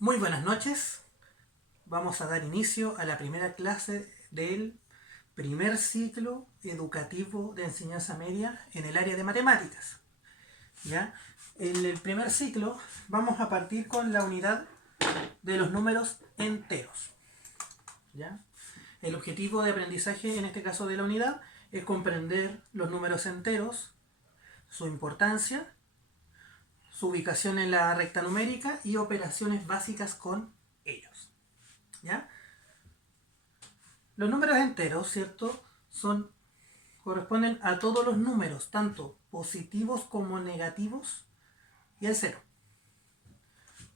Muy buenas noches. Vamos a dar inicio a la primera clase del primer ciclo educativo de enseñanza media en el área de matemáticas. ¿Ya? En el primer ciclo vamos a partir con la unidad de los números enteros. ¿Ya? El objetivo de aprendizaje en este caso de la unidad es comprender los números enteros, su importancia, su ubicación en la recta numérica y operaciones básicas con ellos. ¿Ya? Los números enteros, ¿cierto? Corresponden a todos los números, tanto positivos como negativos, y el cero.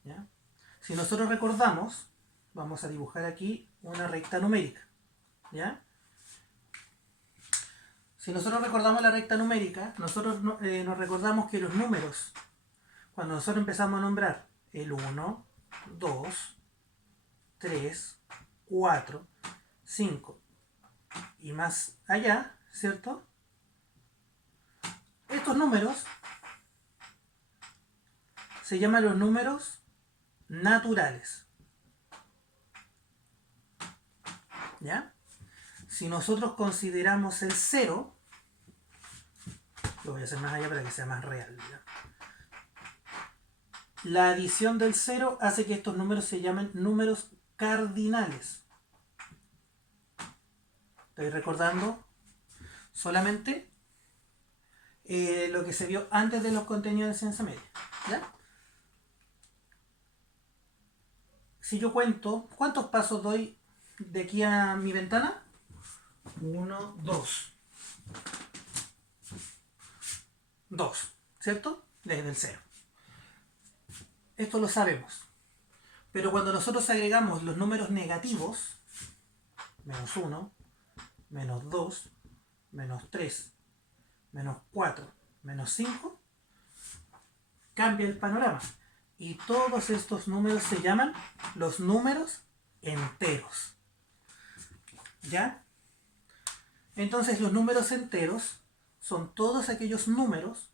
¿Ya? Si nosotros recordamos, vamos a dibujar aquí una recta numérica. ¿Ya? Si nosotros recordamos la recta numérica, nosotros nos recordamos que los números, cuando nosotros empezamos a nombrar el 1, 2, 3, 4, 5 y más allá, ¿cierto? Estos números se llaman los números naturales. ¿Ya? Si nosotros consideramos el 0, lo voy a hacer más allá para que sea más real. ¿Ya? La adición del 0 hace que estos números se llamen números cardinales. Estoy recordando solamente lo que se vio antes de los contenidos de ciencia media. ¿Ya? Si yo cuento, ¿cuántos pasos doy de aquí a mi ventana? 1, 2. 2, ¿cierto? Desde el 0. Esto lo sabemos. Pero cuando nosotros agregamos los números negativos, menos 1, menos 2, menos 3, menos 4, menos 5, cambia el panorama. Y todos estos números se llaman los números enteros. ¿Ya? Entonces los números enteros son todos aquellos números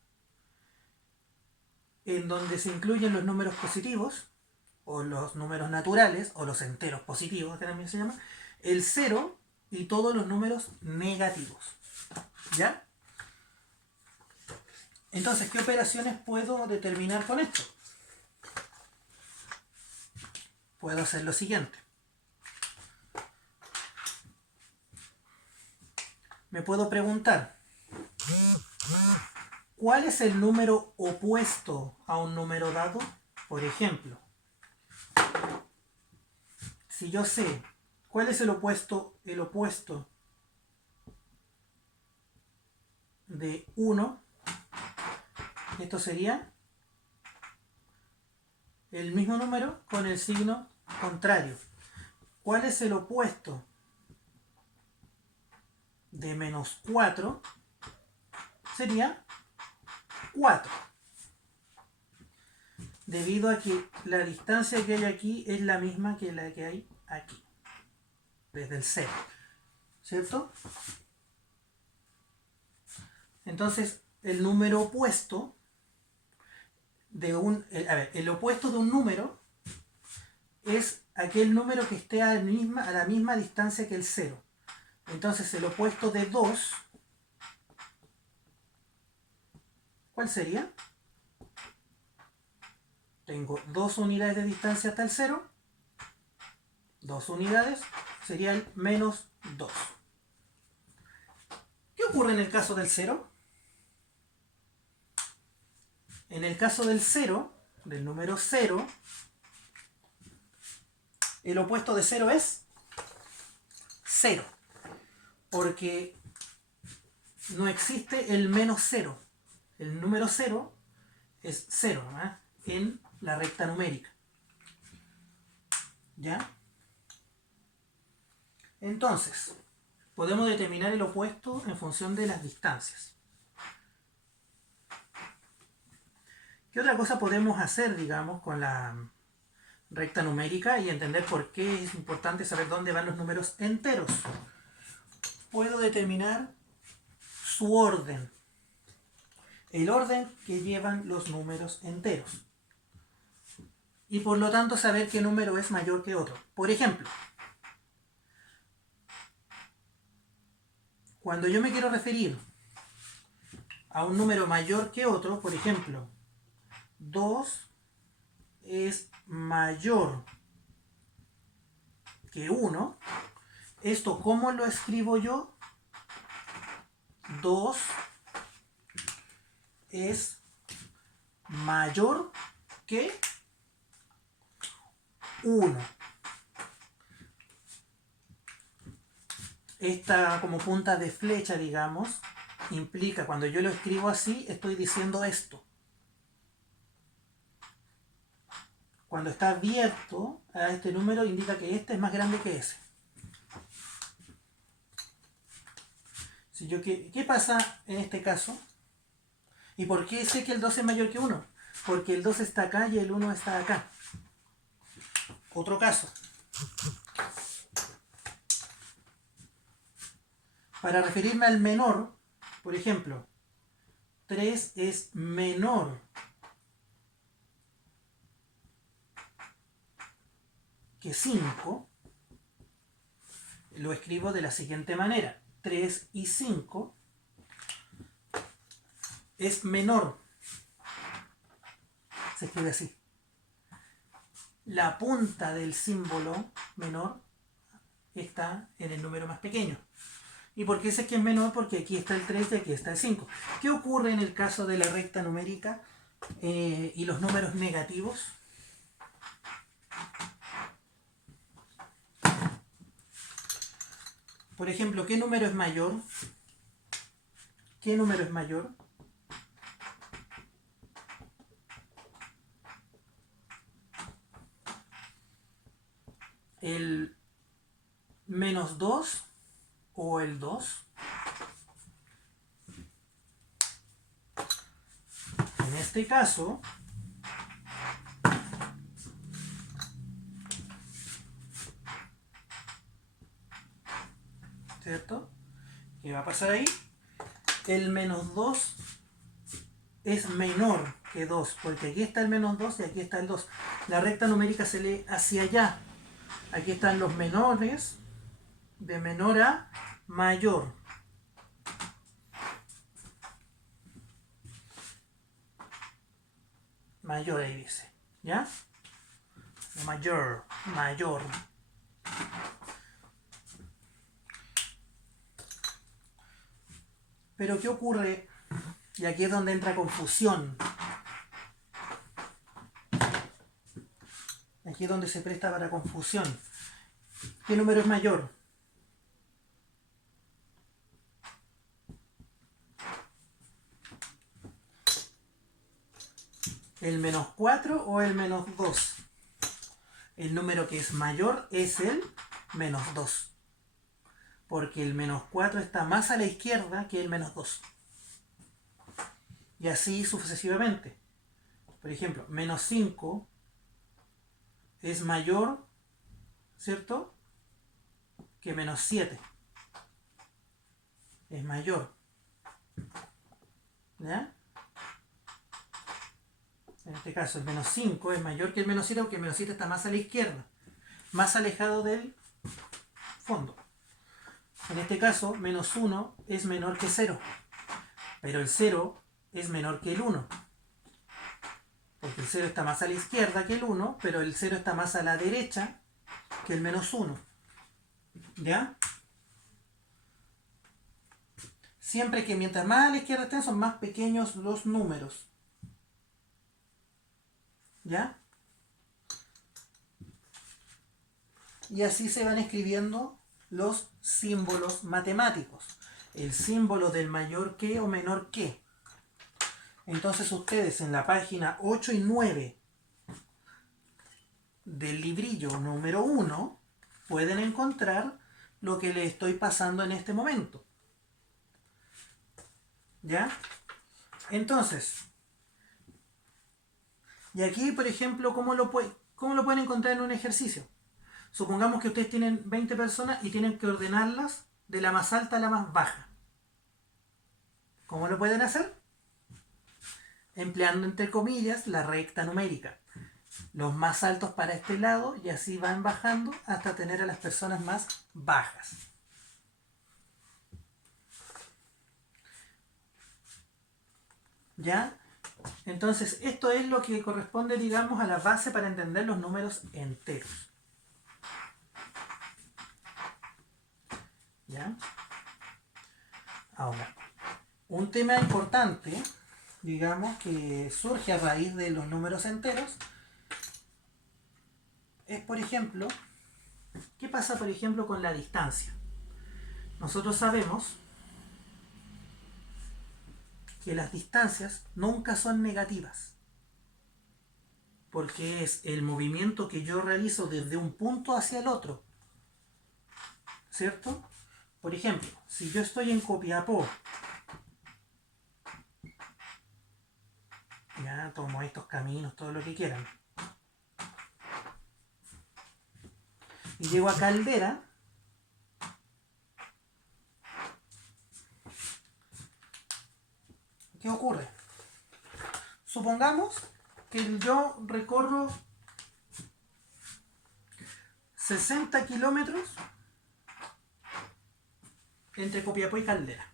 en donde se incluyen los números positivos, o los números naturales, o los enteros positivos, que también se llama, el 0 y todos los números negativos. ¿Ya? Entonces, ¿qué operaciones puedo determinar con esto? Puedo hacer lo siguiente. Me puedo preguntar, ¿cuál es el número opuesto a un número dado? Por ejemplo, si yo sé cuál es el opuesto de 1, esto sería el mismo número con el signo contrario. ¿Cuál es el opuesto de menos 4? Sería 4. Debido a que la distancia que hay aquí es la misma que la que hay aquí, desde el 0. ¿Cierto? Entonces, el número opuesto el opuesto de un número es aquel número que esté a la misma distancia que el 0. Entonces, el opuesto de 2, ¿cuál sería? Tengo 2 unidades de distancia hasta el 0. 2 unidades sería el menos 2. ¿Qué ocurre en el caso del 0? En el caso del 0, del número 0, el opuesto de 0 es 0. Porque no existe el menos 0. El número 0 es 0, ¿no? En la recta numérica. ¿Ya? Entonces, podemos determinar el opuesto en función de las distancias. ¿Qué otra cosa podemos hacer, digamos, con la recta numérica y entender por qué es importante saber dónde van los números enteros? Puedo determinar su orden, el orden que llevan los números enteros. y por lo tanto saber qué número es mayor que otro. Por ejemplo, cuando yo me quiero referir a un número mayor que otro, por ejemplo, 2 es mayor que 1, ¿esto cómo lo escribo yo? 2 es mayor que 1. Esta como punta de flecha, digamos, implica, cuando yo lo escribo así, estoy diciendo esto. Cuando está abierto a este número, indica que este es más grande que ese. Si yo, ¿qué pasa en este caso? ¿Y por qué sé que el 2 es mayor que 1? Porque el 2 está acá y el 1 está acá. Otro caso. Para referirme al menor, por ejemplo, 3 es menor que 5, lo escribo de la siguiente manera. 3 y 5 es menor. Se escribe así. La punta del símbolo menor está en el número más pequeño. ¿Y por qué sé que es menor? Porque aquí está el 3 y aquí está el 5. ¿Qué ocurre en el caso de la recta numérica y los números negativos? Por ejemplo, ¿qué número es mayor? ¿Qué número es mayor? ¿El menos 2 o el 2? En este caso, ¿cierto? ¿Qué va a pasar ahí? El menos 2 es menor que 2, porque aquí está el menos 2 y aquí está el 2. La recta numérica se lee hacia allá. Aquí están los menores, de menor a mayor. Mayor ahí dice, ¿ya? Mayor, mayor. Pero ¿qué ocurre? Y aquí es donde entra confusión. Aquí es donde se presta para confusión. ¿Qué número es mayor? ¿El menos 4 o el menos 2? El número que es mayor es el menos 2. Porque el menos 4 está más a la izquierda que el menos 2. Y así sucesivamente. Por ejemplo, menos 5 es mayor, ¿cierto?, que menos 7. Es mayor. ¿Ya? En este caso, el menos 5 es mayor que el menos 7 porque el menos 7 está más a la izquierda, más alejado del fondo. En este caso, menos 1 es menor que 0, pero el 0 es menor que el 1. Porque el 0 está más a la izquierda que el 1, pero el 0 está más a la derecha que el menos 1. ¿Ya? Siempre que mientras más a la izquierda estén, son más pequeños los números. ¿Ya? Y así se van escribiendo los símbolos matemáticos. El símbolo del mayor que o menor que. Entonces ustedes en la página 8 y 9 del librillo número 1 pueden encontrar lo que les estoy pasando en este momento. ¿Ya? Entonces, y aquí, por ejemplo, ¿cómo lo pueden encontrar en un ejercicio? Supongamos que ustedes tienen 20 personas y tienen que ordenarlas de la más alta a la más baja. ¿Cómo lo pueden hacer? Empleando, entre comillas, la recta numérica. los más altos para este lado y así van bajando hasta tener a las personas más bajas. ¿Ya? Entonces, esto es lo que corresponde, digamos, a la base para entender los números enteros. ¿Ya? Ahora, un tema importante, digamos, que surge a raíz de los números enteros, es, por ejemplo, ¿qué pasa, por ejemplo, con la distancia? Nosotros sabemos que las distancias nunca son negativas, porque es el movimiento que yo realizo desde un punto hacia el otro, ¿cierto? Por ejemplo, si yo estoy en Copiapó, ya tomo estos caminos, todo lo que quieran, y llego a Caldera, ¿qué ocurre? Supongamos que yo recorro 60 kilómetros entre Copiapó y Caldera.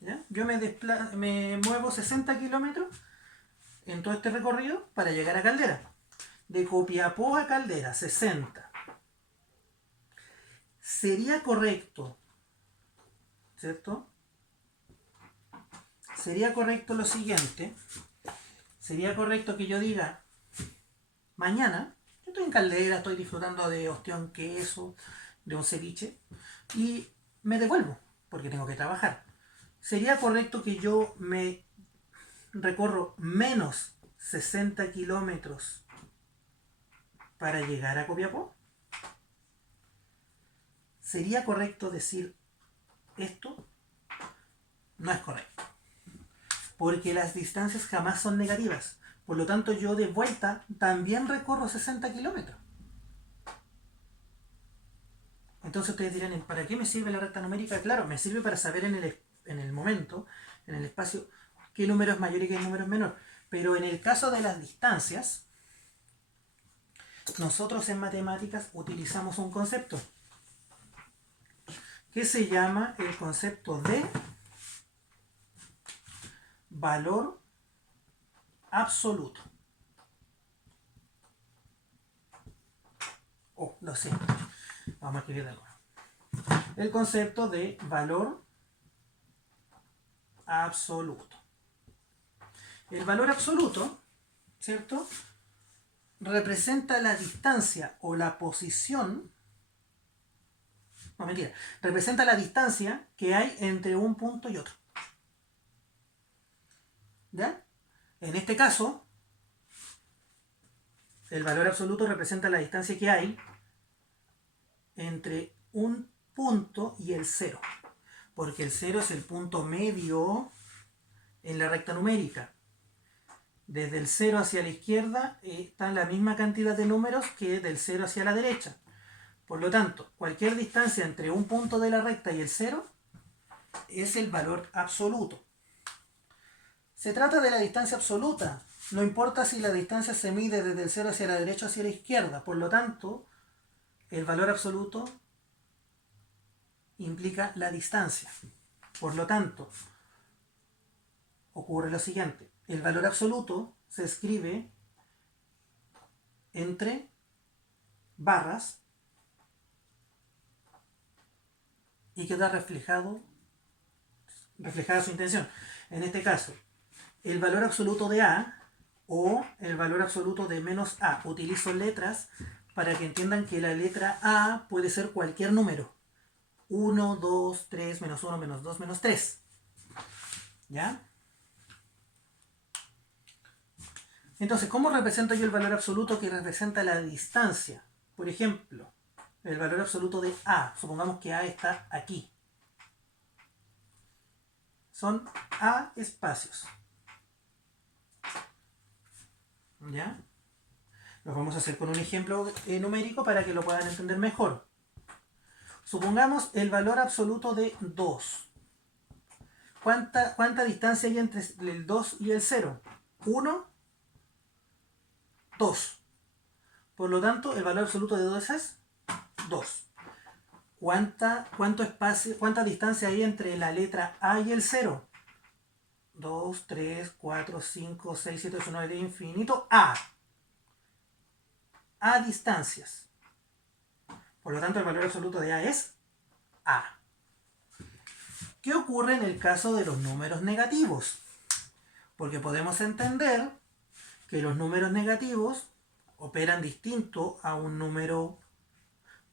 ¿Ya? Yo me muevo 60 kilómetros en todo este recorrido para llegar a Caldera. De Copiapó a Caldera, 60. Sería correcto, ¿cierto? Sería correcto lo siguiente. Sería correcto que yo diga, mañana, yo estoy en Caldera, estoy disfrutando de ostión queso, de un ceviche, y me devuelvo, porque tengo que trabajar. Sería correcto que yo me recorro menos 60 kilómetros para llegar a Copiapó. ¿Sería correcto decir esto? No es correcto. Porque las distancias jamás son negativas. Por lo tanto, yo de vuelta también recorro 60 kilómetros. Entonces ustedes dirán, ¿para qué me sirve la recta numérica? Claro, me sirve para saber en el momento, en el espacio, qué número es mayor y qué número es menor. Pero en el caso de las distancias, nosotros en matemáticas utilizamos un concepto que se llama el concepto de valor absoluto. Oh, lo sé. Vamos a escribir de nuevo. El concepto de valor absoluto. El valor absoluto, ¿cierto? Representa la distancia o la posición. No, mentira. Representa la distancia que hay entre un punto y otro. ¿Ya? En este caso, el valor absoluto representa la distancia que hay entre un punto y el cero. Porque el cero es el punto medio en la recta numérica. Desde el 0 hacia la izquierda están la misma cantidad de números que del 0 hacia la derecha. Por lo tanto, cualquier distancia entre un punto de la recta y el 0 es el valor absoluto. Se trata de la distancia absoluta. No importa si la distancia se mide desde el 0 hacia la derecha o hacia la izquierda. Por lo tanto, el valor absoluto implica la distancia. Por lo tanto, ocurre lo siguiente. El valor absoluto se escribe entre barras y queda reflejada su intención. En este caso, el valor absoluto de A o el valor absoluto de menos A. Utilizo letras para que entiendan que la letra A puede ser cualquier número. 1, 2, 3, menos 1, menos 2, menos 3. ¿Ya? Entonces, ¿cómo represento yo el valor absoluto que representa la distancia? Por ejemplo, el valor absoluto de A. Supongamos que A está aquí. Son A espacios. ¿Ya? Lo vamos a hacer con un ejemplo numérico para que lo puedan entender mejor. Supongamos el valor absoluto de 2. ¿Cuánta distancia hay entre el 2 y el 0? 1. 2. Por lo tanto, el valor absoluto de 2 es 2. ¿Cuánta distancia hay entre la letra A y el 0? 2, 3, 4, 5, 6, 7, 8, 9, 10, infinito. A distancias. Por lo tanto, el valor absoluto de A es A. ¿Qué ocurre en el caso de los números negativos? Porque podemos entender que los números negativos operan distinto a un número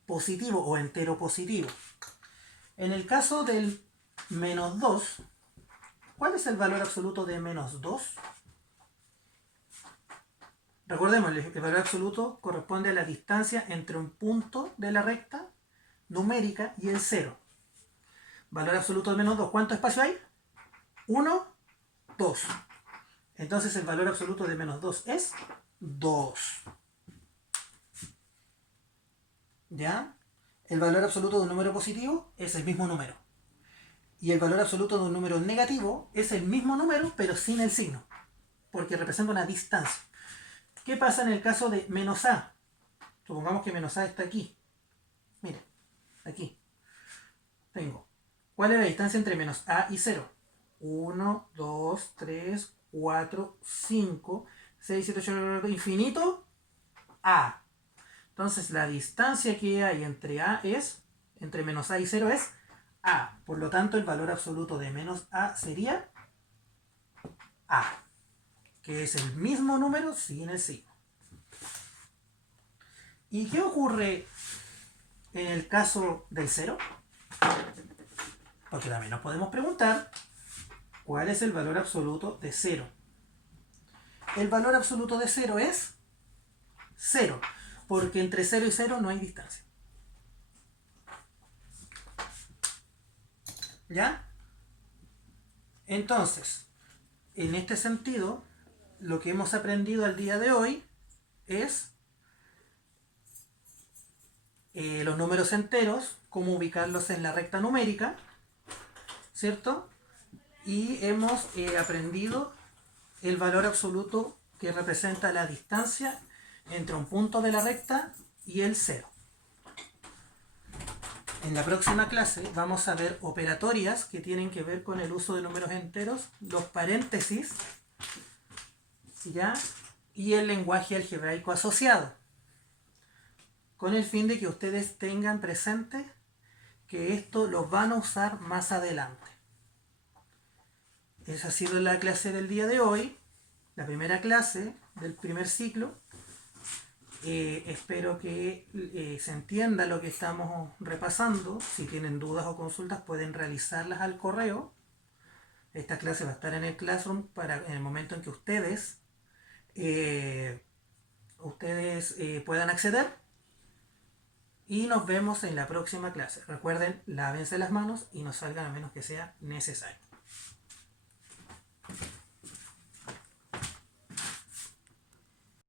positivo o entero positivo. En el caso del menos 2, ¿cuál es el valor absoluto de menos 2? Recordemos, el valor absoluto corresponde a la distancia entre un punto de la recta numérica y el 0. Valor absoluto de menos 2, ¿cuánto espacio hay? 1, 2. Entonces el valor absoluto de menos 2 es 2. ¿Ya? El valor absoluto de un número positivo es el mismo número. Y el valor absoluto de un número negativo es el mismo número, pero sin el signo, porque representa una distancia. ¿Qué pasa en el caso de menos a? Supongamos que menos a está aquí. Miren, aquí. Tengo. ¿Cuál es la distancia entre menos a y 0? 1, 2, 3, 4, 5, 6, 7, 8, infinito. A. Entonces la distancia que hay entre menos a y 0 es a. Por lo tanto, el valor absoluto de menos a sería a, que es el mismo número sin el signo. ¿Y qué ocurre en el caso del 0? Porque también nos podemos preguntar cuál es el valor absoluto de 0. El valor absoluto de 0 es 0, porque entre 0 y 0 no hay distancia. ¿Ya? Entonces, en este sentido, lo que hemos aprendido al día de hoy es los números enteros, cómo ubicarlos en la recta numérica, ¿cierto? Y hemos aprendido el valor absoluto que representa la distancia entre un punto de la recta y el 0. En la próxima clase vamos a ver operatorias que tienen que ver con el uso de números enteros, los paréntesis, ¿ya? Y el lenguaje algebraico asociado, con el fin de que ustedes tengan presente que esto lo van a usar más adelante. Esa ha sido la clase del día de hoy, la primera clase del primer ciclo. Espero que se entienda lo que estamos repasando. Si tienen dudas o consultas pueden realizarlas al correo. Esta clase va a estar en el Classroom para en el momento en que ustedes puedan acceder. Y nos vemos en la próxima clase. Recuerden, lávense las manos y no salgan a menos que sea necesario.